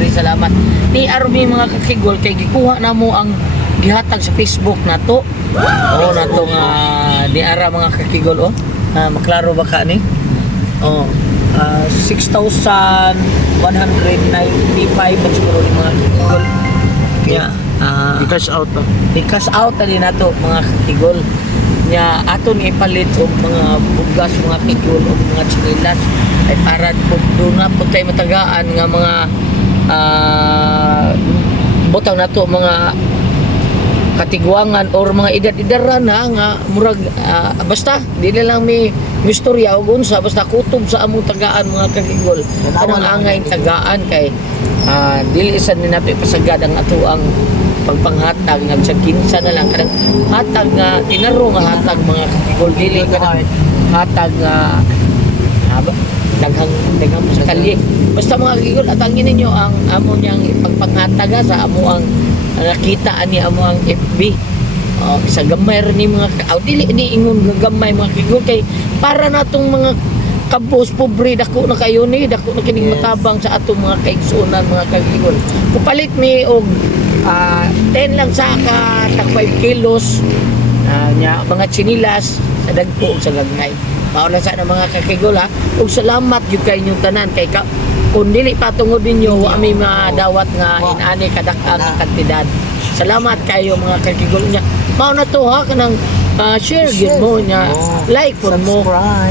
very salamat. Ni Army mga kakigol kay gikuha na mo ang gihatag sa Facebook nato. Oh nato nga ni ara mga kakigol oh. Maklaro ba ka ni? Oh. 6,195 ang siguro ni mga kakigol. Kaya I-cash out to. i-cash out na din nato mga kakigol. Nya aton ipalit og mga bugas, mga kakigol o mga chinilas ay para po doon na po tayo matagaan nga mga botang nato mga katigwangan or mga edad-edaran nga murag basta dili lang mi istorya og unsa basta kutob sa among tagaan mga kakigol kanang angay tagaan kay dili isa ni nato ipasagad ang ato ang pagpanghatag nga sa kinsa na lang kanang hatag nga tinaro nga hatag mga kakigol dili kanang hatag nga daghang sa kalye basta mga kakigol atangin ninyo ang amo niyang pagpanghatag sa amo ang nakita ani amo ang FB sa gamay rin ni mga dili ni ingon gamay mga kakigol kay para natong mga kabos pobre dako na kayo ni dako na kining matabang sa atong mga kaigsuonan mga kakigol kupalit mi og 10 lang sa tag 5 kilos nya mga chinilas sa dagko sa gagmay mauna sa na mga kakigol ha ug salamat gyud kay inyong tanan kay kung dili patungod ninyo wa mi madawat nga inani kadak-ang kantidad salamat kayo mga kakigol nya mao na to ha kanang share gyud mo nya like po mo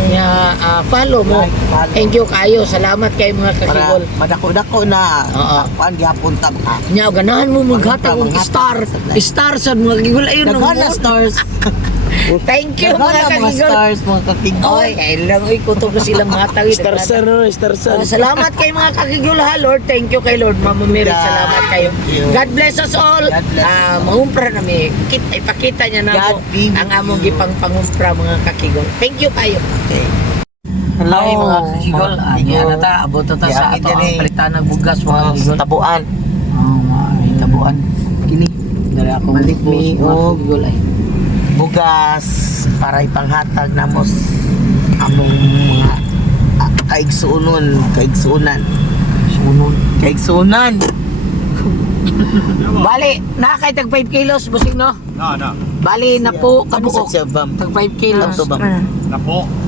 nya follow mo thank you kayo salamat kay mga kakigol Madako-dako na paan gyapon ta nya ganahan mo maghatag og star sa mga kakigol ayun na stars. thank you mga kakigol stars mga kakigol oy kailang oy kutob na silang matawid star salamat kay mga kakigol ha Lord thank you kay Lord mamumiri salamat kayo God bless us all mangumpra na mi ipakita niya na mo ang among gipang pangumpra mga kakigol thank you kayo hello mga kakigol ano ta abot ta sa ato ang palitan ng bugas mga kakigol tabuan may tabuan kini dali ako balik mi og kakigol ay bugas para ipanghatag namos among mga kaigsuunan bali nakakay tag 5 kilos busing no bali na po kabuok tag 5 kilos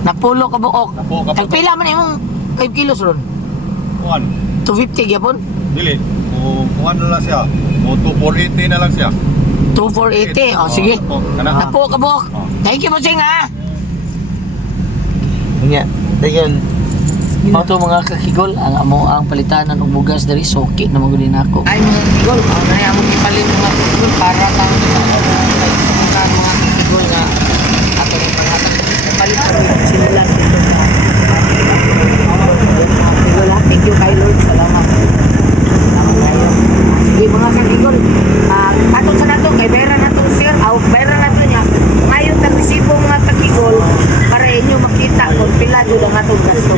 napulo kabuok tag pila man imong 5 kilos ron 250 gyapon dili kuan na lang siya o 2480 na lang siya 2480 sige napo kabuok thank you busing ha nya dayon mao to mga kakigol ang amo ang palitanan og bugas diri soki na maguli nako ay mga kakigol na amo ipalit mga kakigol para kang mga kakigol nga ato ni paghatag palit kami sila dito thank you kay Lord salamat sige mga kakigol atong sa nato kay bera nato sir bera nato nya ngayon tag resibo mga kakigol para inyo makita kung pila jud ang atong gasto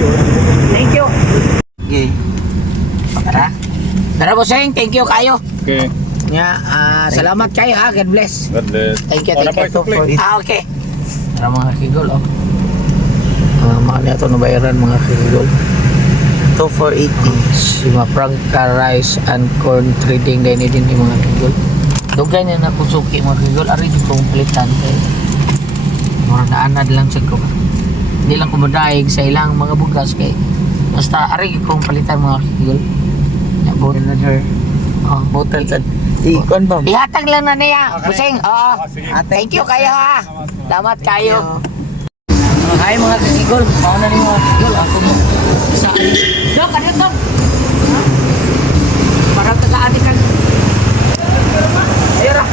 thank you okay tara bossing thank you kayo okay nya salamat kayo ha God bless God bless thank you okay okay tara mga kakigol mga nato na bayaran mga kakigol 2480 si Mapranca Rice and Corn Trading din yung mga kakigol dugay na na kusuki mga kakigol ari di kong palitan kay mura naanad lang sa ko hindi lang kumadaig sa ilang mga bugas kay basta ari kong palitan mga kakigol ya another bottle sa ikon ba ihatag lang na niya busing thank you kayo ha salamat kayo hi mga kakigol mao na ni mga kakigol ako mo sa dok ano to para tagaan kan ayora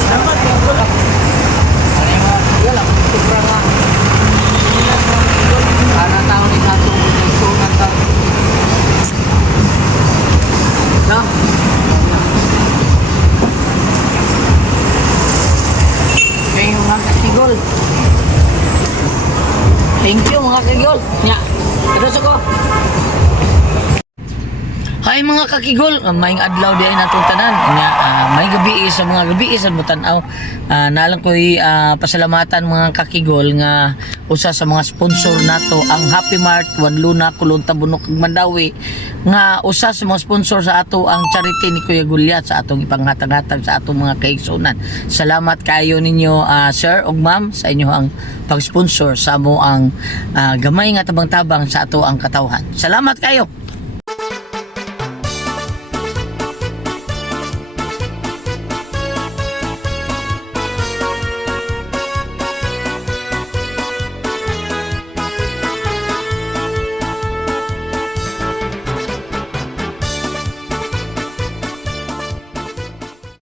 salamat kakigol ano mga kakigol ako sobra nga para taon ni nato sunan ta no okay mga kakigol thank you mga kakigol nya ito sa ko Hi mga kakigol, maayong adlaw di ay natong tanan. Nga may gabi sa mga gabi sa butanaw. Nalang ko'y pasalamatan mga kakigol nga usa sa mga sponsor nato ang Happy Mart, Wan Luna, Kulon Tabunok, ug Mandawi. Nga usa sa mga sponsor sa ato ang charity ni Kuya Gulyat sa atong ipanghatag-hatag sa atong mga kaigsunan. Salamat kayo ninyo sir ug ma'am sa inyo ang pag-sponsor sa amo ang gamay nga tabang-tabang sa ato ang katawhan. Salamat kayo.